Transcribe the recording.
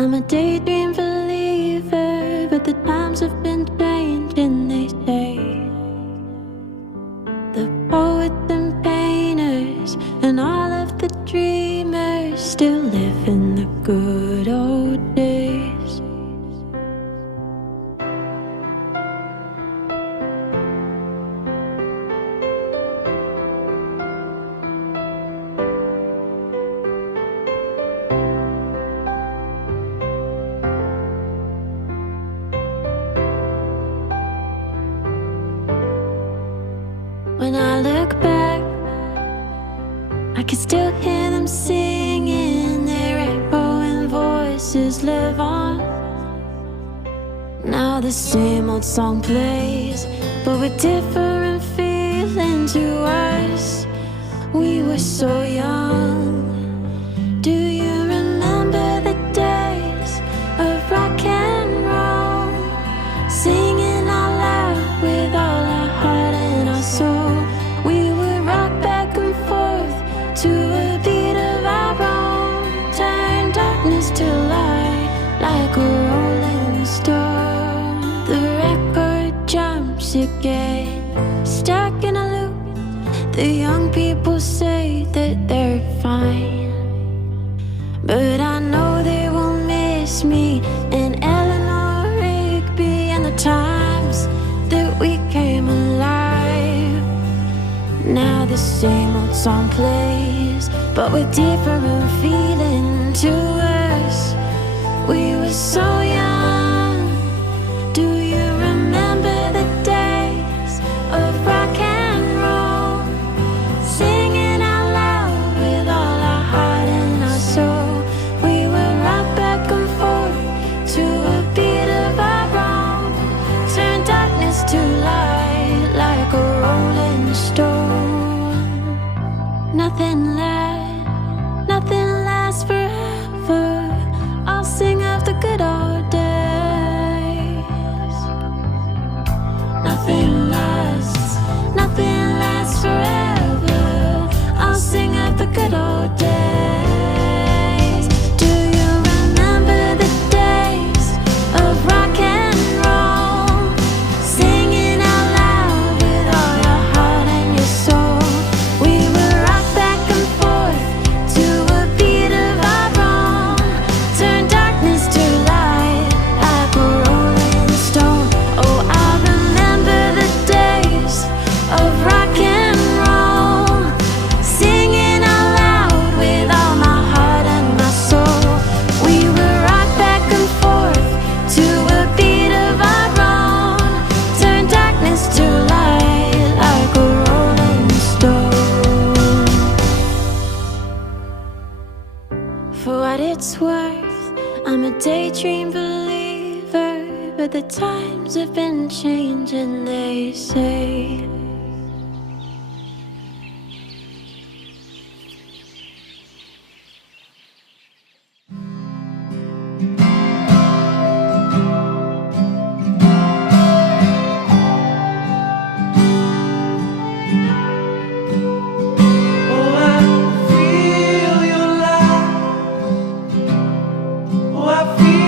I'm a daydream believer, but the times have been changing, they say. The poets and painters and all of the dreamers still live in the good old days. When I look back, I can still hear them singing, their echoing voices live on. Now the same old song plays, but with different feeling to us. We were so young. Do you remember the days of rock and roll? Singing out loud with all our heart and our soul. We would rock back and forth to a beat of our own. Turn darkness to light like a rolling stone. The record jumps, you get stuck in a loop. The young people say that they're fine, but I know they will miss me and Eleanor Rigby and the times that we came alive. Now the same old song plays, but with different feeling to us. We were so young. Do you remember the days of rock and roll? Singing out loud with all our heart and our soul. We would rock back and forth to a beat of our own. Turn darkness to light like a rolling stone. Nothing lasts forever. I'll sing of the good old days. Nothing lasts forever. I'll sing of the good old days. Do you remember the days of rock and roll? Singing out loud with all your heart and your soul. We would rock back and forth to a beat of our own. Turn darkness to light like a rolling stone. Oh, I remember the days of rock and roll. Singing out loud with all my heart and my soul. We would rock back and forth to a beat of our own. Turn darkness to light like a rolling stone. For what it's worth, I'm a daydream believer, but the times have been changing, they say. Oh, I feel your light. Oh, I feel